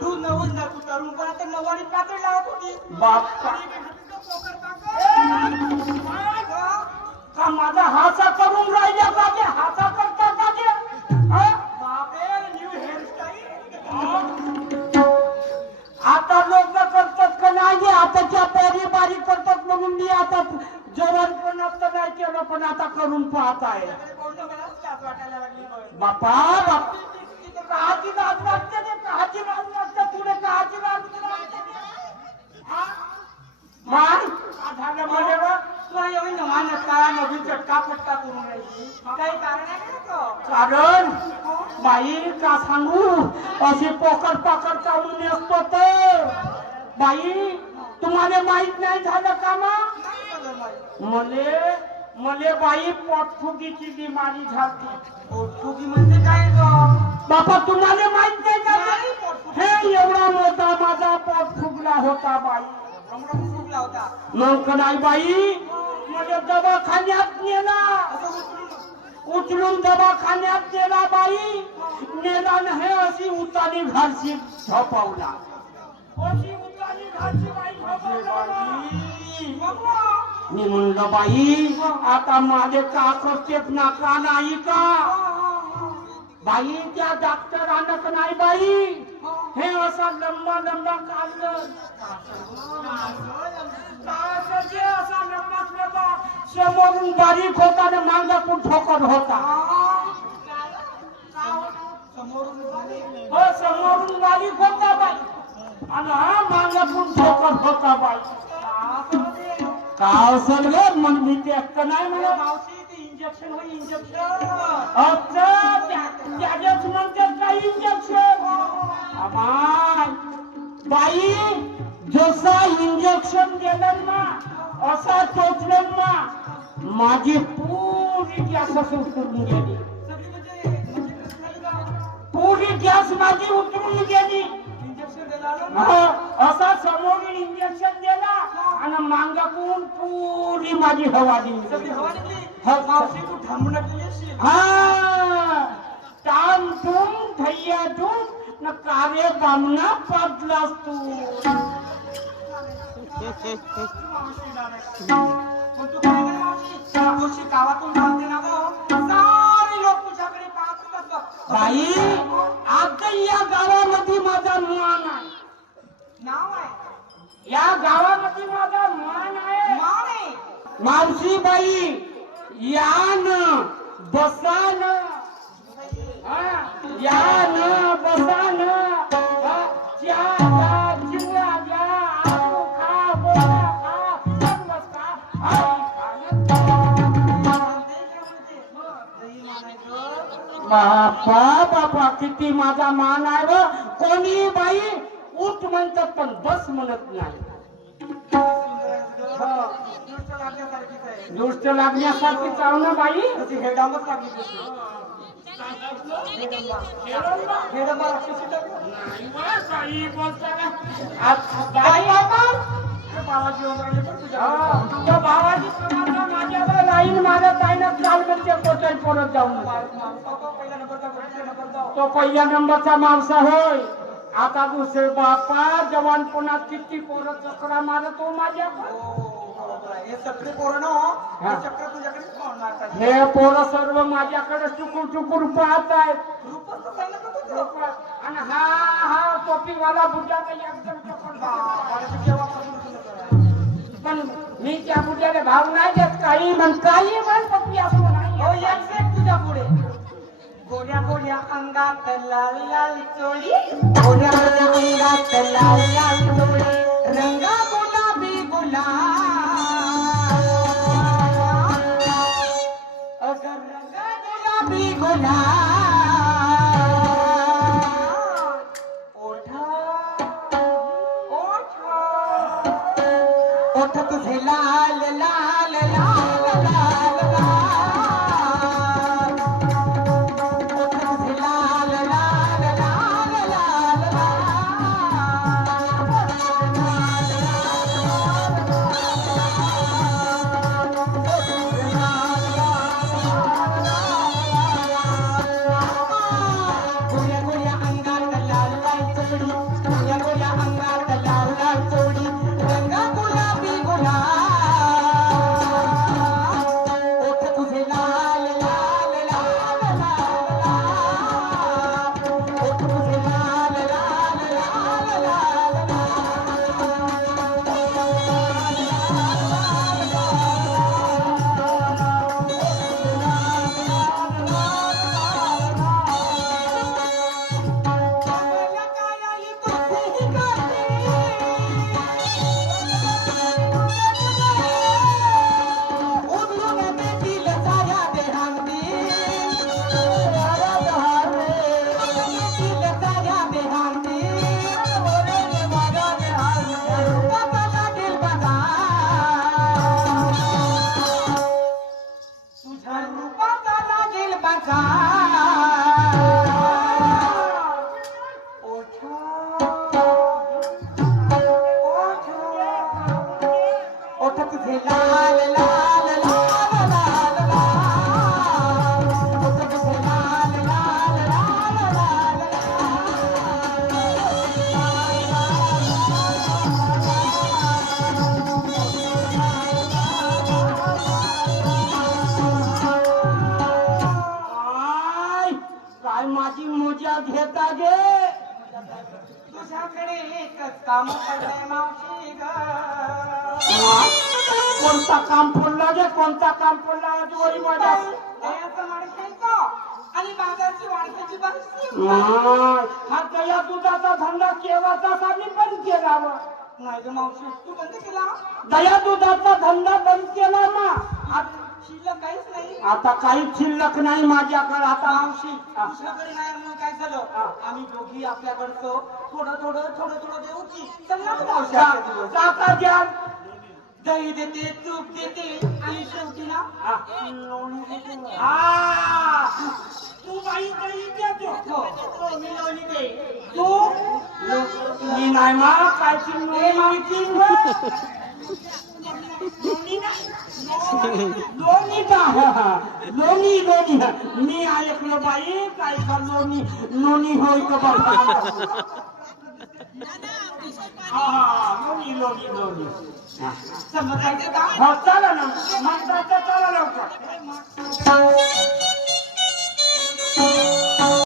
तू नवं ना तू तरुण पण आता नवाडी पातळी लावत होती बाप्पा का माझा हाचा करून राहिल्या का ते हाचा करता का ते बापरे न्यू हेअरस्टाईल आता लोक करतात का नाही आताच्या पोरी बारीक करतात म्हणून मी आता जवान पण आता नाही केलं पण आता करून पाहत आहे बापा बाप काची लाज वाटते ते काची लाज वाटते तुला काची लाज वाटते मान झालं म्हणजे तुला एवढी नवानं का नवीन चटका फटका करून राहिली काही कारण आहे का कारण बाई का सांगू अशी पोकळ पाकड चावून असतो तर बाई तुम्हाला माहित नाही झालं का मले मले बाई पोटफुगीची बिमारी झाली पोटफुगी म्हणजे काय बापा तुम्हाला माहित नाही का हे एवढा मोठा माझा पोट फुगला होता बाई फुगला होता मग नाही बाई मला दवाखान्यात नेला उचलून दवाखान्यात नेला बाई नेला नाही अशी उतानी घालशी झोपवला अशी उतानी घालशी बाई मी म्हणलं बाई आता माझे का करतेत ना का नाही का बाई त्या डॉक्टरानं नाही बाई हे असा लंबा लंबा काढलं असा लंबा समोरून बारीक होता आणि मांगातून ठोकर होता समोरून बारीक होता बाई आणि हा मांगातून ठोकर होता बाई का असेल ग मग मी ते नाही मला मावशी ते इंजेक्शन होई इंजेक्शन त्याच्याच म्हणतात काही इंजेक्शन बाई जसा इंजेक्शन दिलं ना असा टोचलं ना माझी पुरी गॅस उतरून गेली पुरी गॅस माझी उतरून गेली असा समोरून इंजेक्शन दिला आणि मांगाकून पुरी माझी हवा दिली मावशी तू थांबून हा ताम तुम थैया तुम न कार्य बामना पाडलास तू गावातून सांगते ना सारे लोक तुझ्याकडे पाहत बाई आता या गावामध्ये माझा मान आहे नाव आहे या गावामध्ये माझा मान आहे मावशी बाई यान बसान यान बसान बापा बापा किती माझा मान आहे व कोणी बाई उठ म्हणतात पण बस म्हणत नाही दुष्ट लागण्यासारखी चावणं बाई हेडामच लागली माझ्यावर लाईन मारत आहे ना काल म्हणजे कोटल परत जाऊन तो पहिल्या नंबरचा माणसा होय आता दुसरे बापा जवान पुन्हा किती पोरं चक्रा मारत हो माझ्यावर हे सगळे पोरं ना चक्र तुझ्याकडे हे पोरं सर्व माझ्याकडे चुकूर चुकूर पाहत आहेत आणि हा हा टोपीवाला बुड्या एकदम पण मी त्या बुड्याला भाव नाही देत काही म्हण पप्पी असं नाही तुझ्या पुढे गोड्या गोड्या अंगात लाल लाल चोळी गोड्या गोड्या अंगात लाल लाल चोळी रंगा गुलाबी गुलाब अगर रंगा गुलाबी गुलाब ओठ तुझे लाल लाल लाल लाल लाल ओठ तुझे लाल लाल लाल लाल मुजा घेता गे तुझ्याकडे एकच काम पडलंय मावशी ग. कोणता काम पडला गे कोणता काम पडला आजवरी माझ्या दह्याचं मडक्याचं आणि बाजारची वाडक्याची बक्षी. हा दया दुधाचा धंदा केव्हाचाच आम्ही बंद केला व. नाही ग मावशी तू बंद केला. दया दुधाचा धंदा बंद केला ना आता शिल्लक काहीच नाही. आता काही शिल्लक नाही माझ्याकडे आता मावशी तुझ्याकडे नाही म्हणून काय झालं आम्ही दोघी आपल्याकडचं थोडं थोडं थोडं थोडं देऊ की. चल ना गं मावशी आजच्या दिवस. काका द्या दही देते तूप देते आणि शेवटी ना लोणी देते. तू बाई दही देतो हो, हो, मी लोणी दे. तू मी नाही मा कायची लोणी लोणी लोणी लोणी मी ऐकलं बाई काय का लोणी लोणी होय का बघा लोणी लोणी लोणी समजायचं का. हो चला ना मग चला लवकर